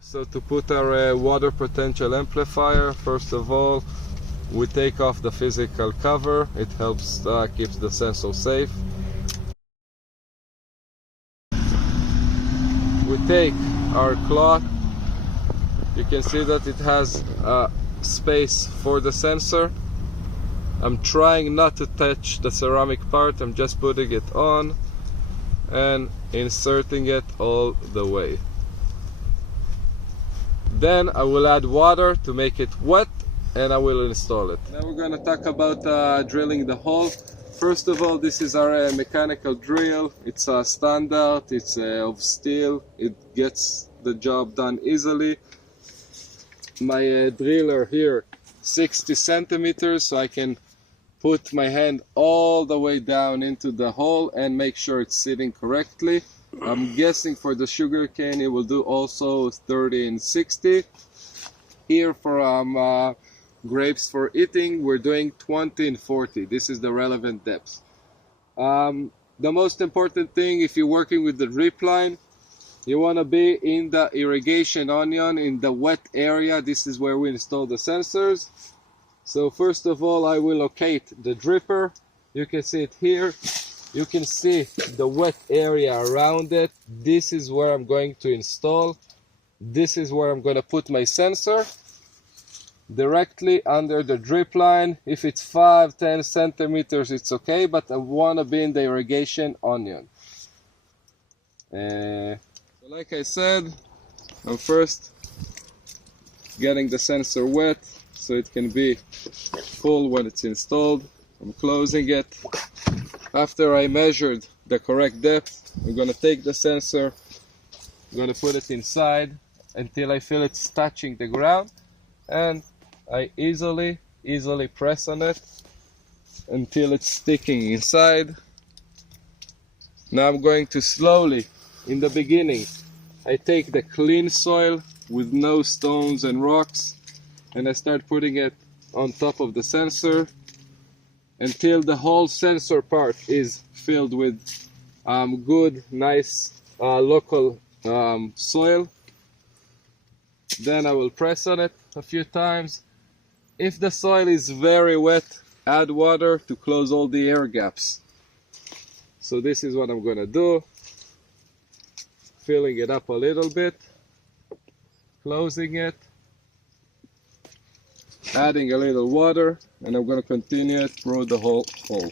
So to put our water potential amplifier, first of all, we take off the physical cover. It helps keeps the sensor safe. We take our cloth. You can see that it has space for the sensor. I'm trying not to touch the ceramic part. I'm just putting it on and inserting it all the way. Then I will add water to make it wet and I will install it. Now we're going to talk about drilling the hole. First of all, this is our mechanical drill. It's a standard, it's of steel. It gets the job done easily. My driller here, 60 centimeters, so I can put my hand all the way down into the hole and make sure it's sitting correctly. I'm guessing for the sugar cane it will do also 30 and 60. Here for grapes for eating we're doing 20 and 40. This is the relevant depth. The most important thing, if you're working with the drip line, you want to be in the irrigation onion, in the wet area. This is where we install the sensors. So first of all, I will locate the dripper. You can see it here. You can see the wet area around it. This is where I'm going to install. This is where I'm going to put my sensor. Directly under the drip line. If it's 5-10 centimeters, it's okay, but I want to be in the irrigation onion. So like I said, I'm first getting the sensor wet so it can be full when it's installed. I'm closing it. After I measured the correct depth, I'm going to take the sensor, I'm going to put it inside until I feel it's touching the ground, and I easily press on it until it's sticking inside. Now I'm going to slowly, in the beginning, I take the clean soil with no stones and rocks and I start putting it on top of the sensor until the whole sensor part is filled with good, nice local soil. Then I will press on it a few times. If the soil is very wet, add water to close all the air gaps. So this is what I'm gonna do. Filling it up a little bit, closing it, adding a little water, and I'm gonna continue it through the whole hole.